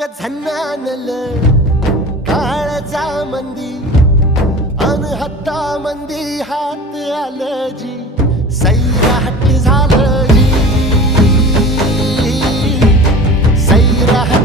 ग झन्नानल काळजा मंदी अन हत्ता मंदी हात आलं जी सैराट झालं जी सैराट